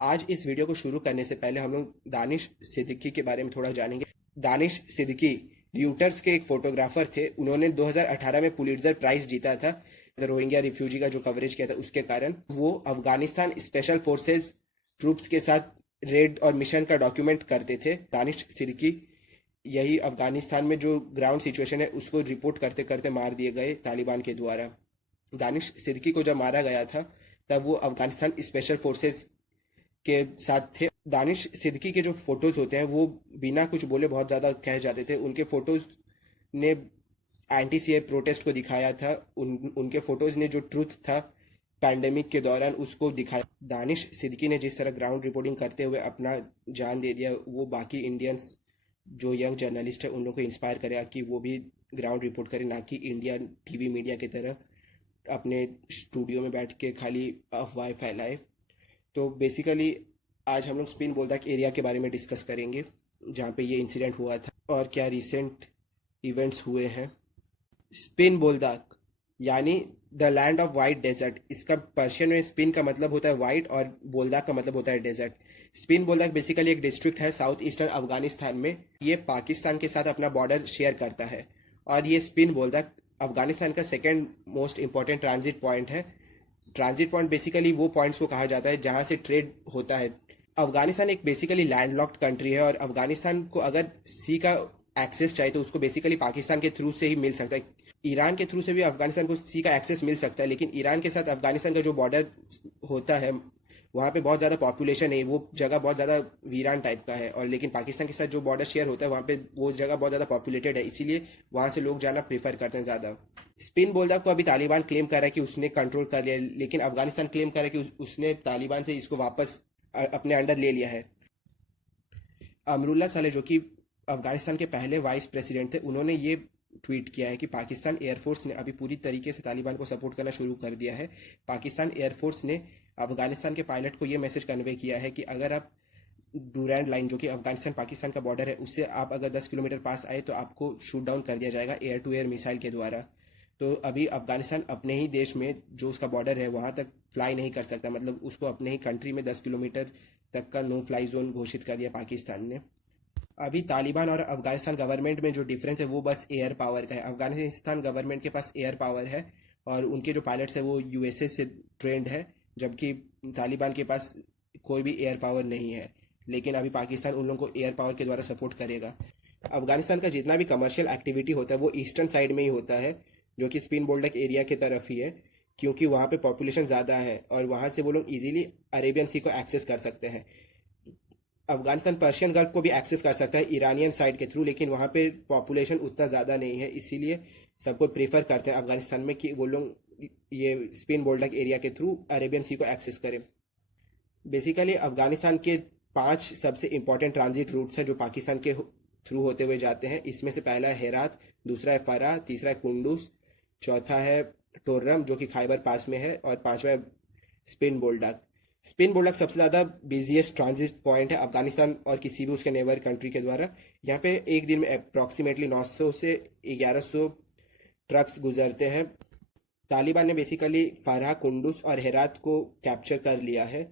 आज इस वीडियो को शुरू करने से पहले हम लोग दानिश सिद्दीकी के बारे में थोड़ा जानेंगे। दानिश सिद्दीकी र्यूटर्स के एक फोटोग्राफर थे। उन्होंने 2018 में पुलिट्जर प्राइज जीता था रोहिंग्या रिफ्यूजी का जो कवरेज किया था उसके कारण। वो अफगानिस्तान स्पेशल फोर्सेज ट्रूप्स के साथ रेड और मिशन का डॉक्यूमेंट करते थे। दानिश सिद्दीकी यही अफगानिस्तान में जो ग्राउंड सिचुएशन है उसको रिपोर्ट करते करते मार दिए गए तालिबान के द्वारा। दानिश सिद्दीकी को जब मारा गया था तब वो अफगानिस्तान स्पेशल फोर्सेज के साथ थे। दानिश सिद्दीकी के जो फोटोज होते हैं वो बिना कुछ बोले बहुत ज़्यादा कह जाते थे। उनके फोटोज ने एंटी सीए प्रोटेस्ट को दिखाया था। उनके फोटोज ने जो ट्रूथ था पैंडेमिक के दौरान उसको दिखाया। दानिश सिद्दीकी ने जिस तरह ग्राउंड रिपोर्टिंग करते हुए अपना जान दे दिया, वो बाकी इंडियंस जो यंग जर्नलिस्ट है उन लोगों को इंस्पायर करेगा कि वो भी ग्राउंड रिपोर्ट करें, ना कि इंडियन टीवी मीडिया की तरह अपने स्टूडियो में बैठ के खाली अफवाह फैलाए। तो बेसिकली आज हम लोग स्पिन बोलदाक एरिया के बारे में डिस्कस करेंगे जहाँ पे ये इंसिडेंट हुआ था और क्या रिसेंट इवेंट्स हुए हैं। स्पिन बोलदाक यानी the land of white desert. इसका पर्शियन में स्पिन का मतलब होता है वाइट और बोलदाक का मतलब होता है डेजर्ट। स्पिन बोलदाक बेसिकली एक डिस्ट्रिक्ट है साउथ ईस्टर्न अफगानिस्तान में। ये पाकिस्तान के साथ अपना बॉर्डर शेयर करता है और ये स्पिन बोलदाक अफगानिस्तान का second most important transit point है। ट्रांजिट पॉइंट बेसिकली वो पॉइंट्स को कहा जाता है जहां से ट्रेड होता है। अफगानिस्तान एक बेसिकली लैंडलॉक्ड कंट्री है और अफगानिस्तान को अगर सी का एक्सेस चाहिए तो उसको बेसिकली पाकिस्तान के थ्रू से ही मिल सकता है। ईरान के थ्रू से भी अफगानिस्तान को सी का एक्सेस मिल सकता है, लेकिन ईरान के साथ अफगानिस्तान का जो बॉर्डर होता है वहाँ पे बहुत ज़्यादा पॉपुलेशन है, वो जगह बहुत ज़्यादा वीरान टाइप का है। और लेकिन पाकिस्तान के साथ जो बॉर्डर शेयर होता है वहाँ पे वो जगह बहुत ज़्यादा पॉपुलेटेड है, इसीलिए वहाँ से लोग जाना प्रेफर करते हैं ज़्यादा। स्पिन बोलदाक को अभी तालिबान क्लेम कर रहा है कि उसने कंट्रोल कर लिया, लेकिन अफगानिस्तान क्लेम कर रहा है कि उसने तालिबान से इसको वापस अपने अंडर ले लिया है। अमरुल्ला साले जो कि अफगानिस्तान के पहले वाइस प्रेसिडेंट थे, उन्होंने ये ट्वीट किया है कि पाकिस्तान एयरफोर्स ने अभी पूरी तरीके से तालिबान को सपोर्ट करना शुरू कर दिया है। पाकिस्तान एयरफोर्स ने अफगानिस्तान के पायलट को ये मैसेज कन्वे किया है कि अगर आप डूरैंड लाइन जो कि अफगानिस्तान पाकिस्तान का बॉर्डर है उससे आप अगर 10 किलोमीटर पास आए तो आपको शूट डाउन कर दिया जाएगा एयर टू एयर मिसाइल के द्वारा। तो अभी अफगानिस्तान अपने ही देश में जो उसका बॉर्डर है वहां तक फ्लाई नहीं कर सकता, मतलब उसको अपने ही कंट्री में 10 किलोमीटर तक का नो फ्लाई जोन घोषित कर दिया पाकिस्तान ने। अभी तालिबान और अफगानिस्तान गवर्नमेंट में जो डिफरेंस है वो बस एयर पावर का है। अफगानिस्तान गवर्नमेंट के पास एयर पावर है और उनके जो पायलट्स है वो यूएसए से ट्रेंड है, जबकि तालिबान के पास कोई भी एयर पावर नहीं है। लेकिन अभी पाकिस्तान उन लोगों को एयर पावर के द्वारा सपोर्ट करेगा। अफगानिस्तान का जितना भी कमर्शियल एक्टिविटी होता है वो ईस्टर्न साइड में ही होता है, जो कि स्पिन बोल्डक एरिया की तरफ ही है, क्योंकि वहाँ पे पॉपुलेशन ज़्यादा है और वहाँ से वो लोग इजीली अरेबियन सी को एक्सेस कर सकते हैं। अफगानिस्तान पर्शियन गल्फ को भी एक्सेस कर सकता है ईरानियन साइड के थ्रू, लेकिन वहाँ पे पॉपुलेशन उतना ज़्यादा नहीं है, इसीलिए सबको प्रेफर करते हैं अफगानिस्तान में कि वो लोग ये स्पिन बोल्डक एरिया के थ्रू अरेबियन सी को एक्सेस करें। बेसिकली अफगानिस्तान के 5 सबसे इंपॉर्टेंट ट्रांजिट रूट्स हैं जो पाकिस्तान के थ्रू होते हुए जाते हैं। इसमें से पहला है हेरात, दूसरा है फरा, तीसरा है कुंडूस, चौथा है टोर्रम जो कि खाइबर पास में है और पांचवा है स्पिन बोल्डक। स्पिन बोल्डक सबसे ज़्यादा बिजिएस्ट ट्रांजिट पॉइंट है अफगानिस्तान और किसी भी उसके नेबर कंट्री के द्वारा। यहाँ पे एक दिन में अप्रॉक्सीमेटली 900 से 1100 ट्रक्स गुजरते हैं। तालिबान ने बेसिकली फरहा, कुंडूस और हेरात को कैप्चर कर लिया है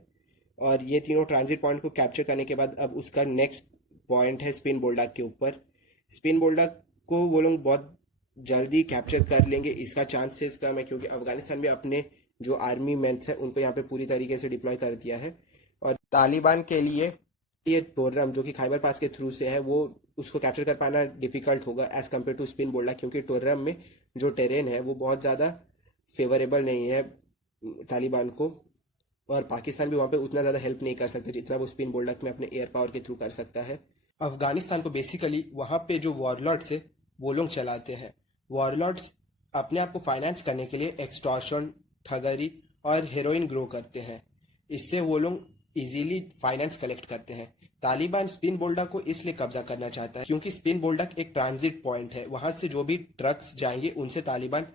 और ये तीनों ट्रांजिट पॉइंट को कैप्चर करने के बाद अब उसका नेक्स्ट पॉइंट है स्पिन बोल्डक के ऊपर। स्पिन बोल्डक को वो लोग बहुत जल्दी कैप्चर कर लेंगे, इसका चांसेस कम है, क्योंकि अफगानिस्तान में अपने जो आर्मी मेंस है उनको यहाँ पे पूरी तरीके से डिप्लॉय कर दिया है। और तालिबान के लिए ये टोर्रम जो कि खाइबर पास के थ्रू से है वो उसको कैप्चर कर पाना डिफिकल्ट होगा एज कम्पेयर टू स्पिन बोल्डक, क्योंकि टोर्रम में जो टेरेन है वो बहुत ज़्यादा फेवरेबल नहीं है तालिबान को और पाकिस्तान भी वहाँ पे उतना ज़्यादा हेल्प नहीं कर सकता जितना वो स्पिन बोल्डक में अपने एयर पावर के थ्रू कर सकता है। अफगानिस्तान को बेसिकली वहाँ पे जो वॉरलॉर्ड्स है वो लोग चलाते हैं। वॉरलॉर्ड्स अपने आप को फाइनेंस करने के लिए एक्सटॉर्शन, ठगरी और हेरोइन ग्रो करते हैं। इससे वो लोग इजीली फाइनेंस कलेक्ट करते हैं। तालिबान स्पिन बोल्डक को इसलिए कब्जा करना चाहता है क्योंकि स्पिन बोल्डक एक ट्रांजिट पॉइंट है, वहां से जो भी ट्रक्स जाएंगे उनसे तालिबान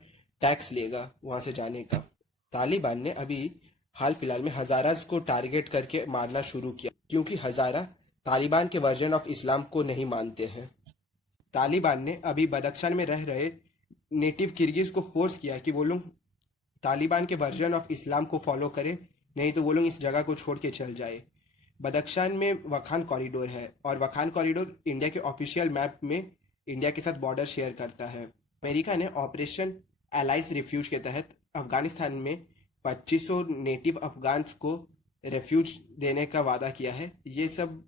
टैक्स लेगा वहां से जाने का। तालिबान ने अभी हाल फिलहाल में हजारास को टारगेट करके मारना शुरू किया, क्योंकि हजारा तालिबान के वर्जन ऑफ इस्लाम को नहीं मानते हैं। तालिबान ने अभी बदख्शान में रह रहे नेटिव किर्गिज को फोर्स किया कि वो लोग तालिबान के वर्जन ऑफ इस्लाम को फॉलो करें, नहीं तो वो लोग इस जगह को छोड़ के चल जाए। बदख्शान में वखान कॉरिडोर है और वखान कॉरिडोर इंडिया के ऑफिशियल मैप में इंडिया के साथ बॉर्डर शेयर करता है। अमेरिका ने ऑपरेशन एलाइज रिफ्यूज के तहत अफगानिस्तान में 2500 नेटिव अफगान्स को रेफ्यूज देने का वादा किया है। ये सब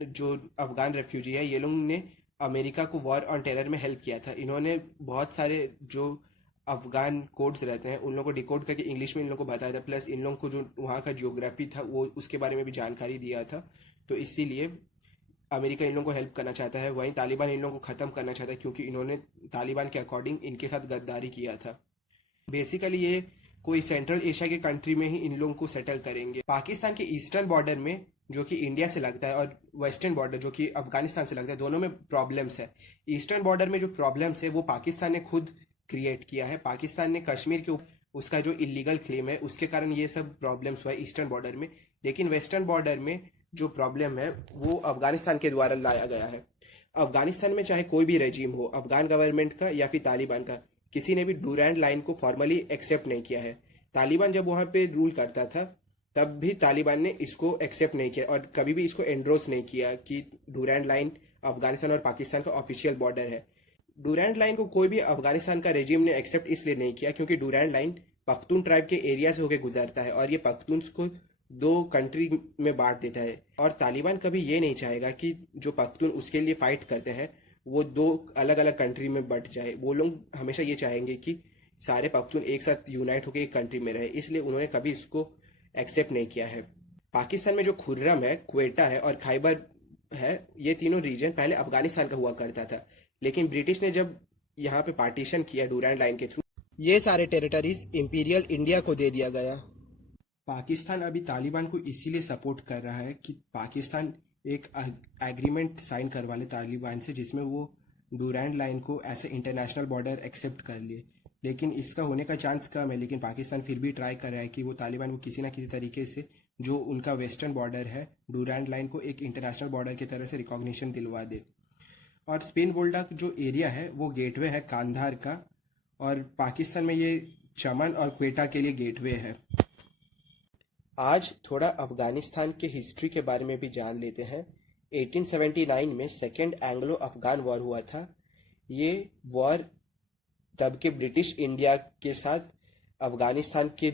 जो अफगान रेफ्यूजी है ये लोग ने अमेरिका को वॉर ऑन टेरर में हेल्प किया था। इन्होंने बहुत सारे जो अफगान कोड्स रहते हैं उन लोगों को डिकोड करके इंग्लिश में इन लोगों को बताया था, प्लस इन लोगों को जो वहाँ का जियोग्राफी था वो उसके बारे में भी जानकारी दिया था। तो इसीलिए अमेरिका इन लोगों को हेल्प करना चाहता है। वहीं तालिबान इन लोगों को ख़त्म करना चाहता है क्योंकि इन्होंने तालिबान के अकॉर्डिंग इनके साथ गद्दारी किया था। बेसिकली ये कोई सेंट्रल एशिया के कंट्री में ही इन लोगों को सेटल करेंगे। पाकिस्तान के ईस्टर्न बॉर्डर में जो कि इंडिया से लगता है और वेस्टर्न बॉर्डर जो कि अफगानिस्तान से लगता है, दोनों में प्रॉब्लम्स है। ईस्टर्न बॉर्डर में जो प्रॉब्लम्स है वो पाकिस्तान ने खुद क्रिएट किया है। पाकिस्तान ने कश्मीर के उसका जो इलीगल क्लेम है उसके कारण ये सब प्रॉब्लम्स हुआ है ईस्टर्न बॉर्डर में। लेकिन वेस्टर्न बॉर्डर में जो प्रॉब्लम है वो अफगानिस्तान के द्वारा लाया गया है। अफगानिस्तान में चाहे कोई भी रेजिम हो, अफगान गवर्नमेंट का या फिर तालिबान का, किसी ने भी डूरैंड लाइन को फॉर्मली एक्सेप्ट नहीं किया है। तालिबान जब वहां पे रूल करता था तब भी तालिबान ने इसको एक्सेप्ट नहीं किया और कभी भी इसको एंडोर्स नहीं किया कि डूरैंड लाइन अफगानिस्तान और पाकिस्तान का ऑफिशियल बॉर्डर है। डूरैंड लाइन को कोई भी अफगानिस्तान का रेजिम ने एक्सेप्ट इसलिए नहीं किया क्योंकि डूरैंड लाइन पख्तून ट्राइब के एरिया से होकर गुजरता है और ये पख्तून्स को दो कंट्री में बांट देता है। और तालिबान कभी ये नहीं चाहेगा कि जो पख्तून उसके लिए फाइट करते हैं वो दो अलग अलग कंट्री में बट जाए। वो लोग हमेशा ये चाहेंगे कि सारे पख्तून एक साथ यूनाइट होकर एक कंट्री में रहे, इसलिए उन्होंने कभी इसको एक्सेप्ट नहीं किया है। पाकिस्तान में जो खुर्रम है, क्वेटा है और खैबर है, ये तीनों रीजन पहले अफगानिस्तान का हुआ करता था। लेकिन ब्रिटिश ने जब यहाँ पे पार्टीशन किया डूरैंड लाइन के थ्रू, ये सारे टेरिटरीज इंपीरियल इंडिया को दे दिया गया। पाकिस्तान अभी तालिबान को इसीलिए सपोर्ट कर रहा है कि पाकिस्तान एक एग्रीमेंट साइन करवा ले तालिबान से जिसमें वो डूरैंड लाइन को ऐसे इंटरनेशनल बॉर्डर एक्सेप्ट कर लिए। लेकिन इसका होने का चांस कम है, लेकिन पाकिस्तान फिर भी ट्राई कर रहा है कि वो तालिबान को किसी ना किसी तरीके से जो उनका वेस्टर्न बॉर्डर है डूरैंड लाइन को एक इंटरनेशनल बॉर्डर की तरह से रिकॉग्निशन दिलवा दे। और स्पेन बोल्डा जो एरिया है वो गेटवे है कांधार का और पाकिस्तान में ये चमन और क्वेटा के लिए गेटवे है। आज थोड़ा अफगानिस्तान के हिस्ट्री के बारे में भी जान लेते हैं। 1879 में सेकेंड एंग्लो अफगान वॉर हुआ था। ये वॉर तब के ब्रिटिश इंडिया के साथ अफगानिस्तान के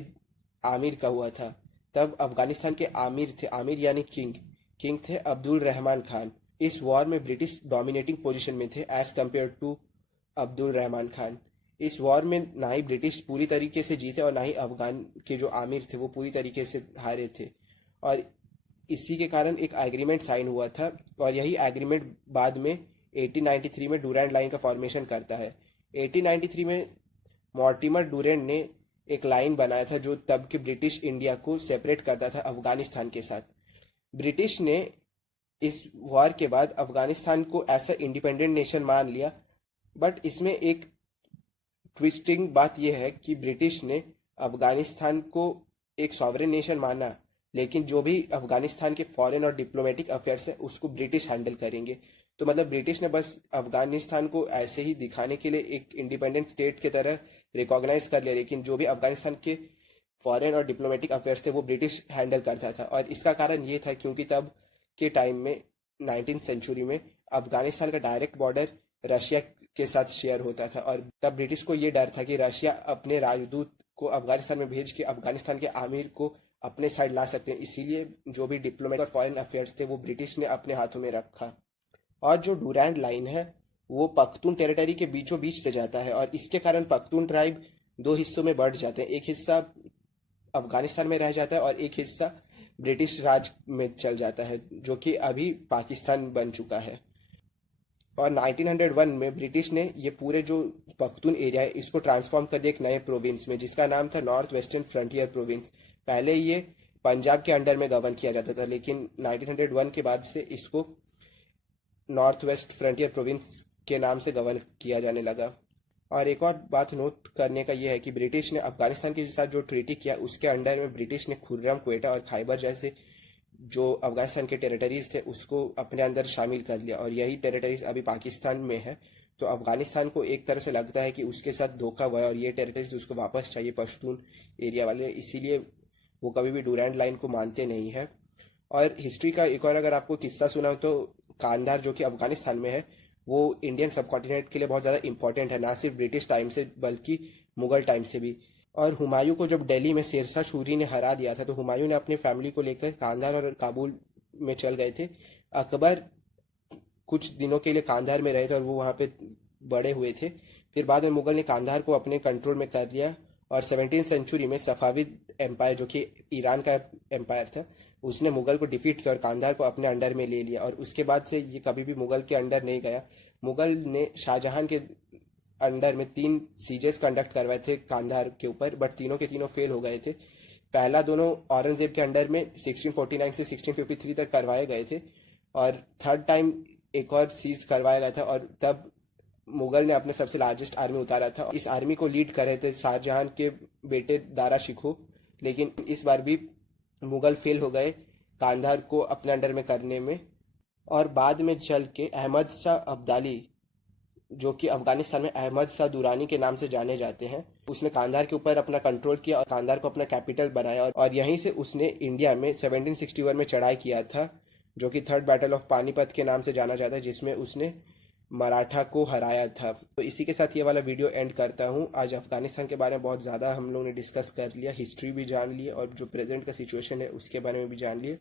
आमिर का हुआ था। तब अफगानिस्तान के आमिर थे, आमिर यानी किंग थे अब्दुल रहमान खान। इस वॉर में ब्रिटिश डोमिनेटिंग पोजीशन में थे as compare to Abdul Rahman Khan. इस वॉर में ना ही ब्रिटिश पूरी तरीके से जीते और ना ही अफगान के जो आमिर थे वो पूरी तरीके से हारे थे। और इसी के कारण एक एग्रीमेंट साइन हुआ था और यही एग्रीमेंट बाद में 1893 में डूरैंड लाइन का फॉर्मेशन करता है। 1893 में मॉर्टिमर डूरैंड ने एक लाइन बनाया था जो तब के ब्रिटिश इंडिया को सेपरेट करता था अफगानिस्तान के साथ। ब्रिटिश ने इस वॉर के बाद अफगानिस्तान को ऐसा इंडिपेंडेंट नेशन मान लिया, बट इसमें एक ट्विस्टिंग बात यह है कि ब्रिटिश ने अफगानिस्तान को एक सॉवरेन नेशन माना, लेकिन जो भी अफगानिस्तान के फॉरेन और डिप्लोमेटिक अफेयर्स है उसको ब्रिटिश हैंडल करेंगे। तो मतलब ब्रिटिश ने बस अफगानिस्तान को ऐसे ही दिखाने के लिए एक इंडिपेंडेंट स्टेट की तरह रिकॉग्नाइज कर लिया, लेकिन जो भी अफगानिस्तान के फॉरेन और डिप्लोमेटिक अफेयर्स थे वो ब्रिटिश हैंडल करता था। और इसका कारण ये था क्योंकि तब के टाइम में 19th सेंचुरी में अफगानिस्तान का डायरेक्ट बॉर्डर रशिया के साथ शेयर होता था और तब ब्रिटिश को ये डर था कि रशिया अपने राजदूत को अफगानिस्तान में भेज के अफगानिस्तान के आमिर को अपने साइड ला सकते हैं। इसीलिए जो भी डिप्लोमेटिक और फॉरेन अफेयर्स थे वो ब्रिटिश ने अपने हाथों में रखा। और जो डूरैंड लाइन है वो पख्तून टेरिटरी के बीचों बीच से जाता है और इसके कारण पख्तून ट्राइब दो हिस्सों में बढ़ जाते हैं। एक हिस्सा अफगानिस्तान में रह जाता है और एक हिस्सा ब्रिटिश राज में चल जाता है जो कि अभी पाकिस्तान बन चुका है। और 1901 में ब्रिटिश ने ये पूरे जो पख्तून एरिया है इसको ट्रांसफॉर्म कर दिया एक नए प्रोविंस में जिसका नाम था नॉर्थ वेस्टर्न फ्रंटियर प्रोविंस। पहले ये पंजाब के अंडर में गवर्न किया जाता था, लेकिन 1901 के बाद से इसको नॉर्थ वेस्ट फ्रंटियर प्रोविंस के नाम से गवर्न किया जाने लगा। और एक और बात नोट करने का यह है कि ब्रिटिश ने अफगानिस्तान के साथ जो ट्रीटी किया उसके अंडर में ब्रिटिश ने खुर्रम, क्वेटा और खैबर जैसे जो अफगानिस्तान के टेरिटरीज थे उसको अपने अंदर शामिल कर लिया और यही टेरिटरीज अभी पाकिस्तान में है। तो अफगानिस्तान को एक तरह से लगता है कि उसके साथ धोखा हुआ है और ये टेरिटरीज उसको वापस चाहिए पश्तून एरिया वाले, इसीलिए वो कभी भी डूरैंड लाइन को मानते नहीं है। और हिस्ट्री का एक और अगर आपको किस्सा सुना हो तो कांधार जो कि अफगानिस्तान में है वो इंडियन सब कॉन्टिनेंट के लिए बहुत ज़्यादा इंपॉर्टेंट है, ना सिर्फ ब्रिटिश टाइम से बल्कि मुगल टाइम से भी। और हुमायूं को जब दिल्ली में शेरशाह सूरी ने हरा दिया था तो हुमायूं ने अपनी फैमिली को लेकर कांधार और काबुल में चल गए थे। अकबर कुछ दिनों के लिए कांधार में रहे थे और वो वहाँ पे बड़े हुए थे। फिर बाद में मुगल ने कांधार को अपने कंट्रोल में कर लिया और 17वीं सेंचुरी में सफाविद एम्पायर जो कि ईरान का एम्पायर था उसने मुगल को डिफीट किया और कांधार को अपने अंडर में ले लिया और उसके बाद से ये कभी भी मुगल के अंडर नहीं गया। मुगल ने शाहजहां के अंडर में 3 सीजेस कंडक्ट करवाए थे कांधार के ऊपर, बट तीनों के तीनों फेल हो गए थे। पहला दोनों औरंगजेब के अंडर में 1649 से 1653 तक करवाए गए थे और थर्ड टाइम एक और सीज करवाया गया था और तब मुगल ने अपने सबसे लार्जेस्ट आर्मी उतारा था। इस आर्मी को लीड कर रहे थे शाहजहां के बेटे दारा शिकोह, लेकिन इस बार भी मुगल फेल हो गए कांधार को अपने अंडर में करने में। और बाद में चल के अहमद शाह अब्दाली जो कि अफगानिस्तान में अहमद शाह दुरानी के नाम से जाने जाते हैं, उसने कांधार के ऊपर अपना कंट्रोल किया और कांधार को अपना कैपिटल बनाया और यहीं से उसने इंडिया में 1761 में चढ़ाई किया था जो कि थर्ड बैटल ऑफ पानीपत के नाम से जाना जाता है, जिसमें उसने मराठा को हराया था। तो इसी के साथ ये वाला वीडियो एंड करता हूँ। आज अफगानिस्तान के बारे में बहुत ज़्यादा हम लोगों ने डिस्कस कर लिया, हिस्ट्री भी जान ली और जो प्रेजेंट का सिचुएशन है उसके बारे में भी जान लिए।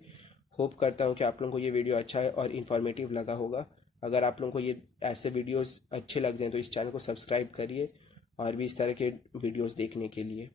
होप करता हूँ कि आप लोगों को ये वीडियो अच्छा है और इन्फॉर्मेटिव लगा होगा। अगर आप लोगों को ये ऐसे वीडियोस अच्छे लग जाएं तो इस चैनल को सब्सक्राइब करिए और भी इस तरह के वीडियोस देखने के लिए।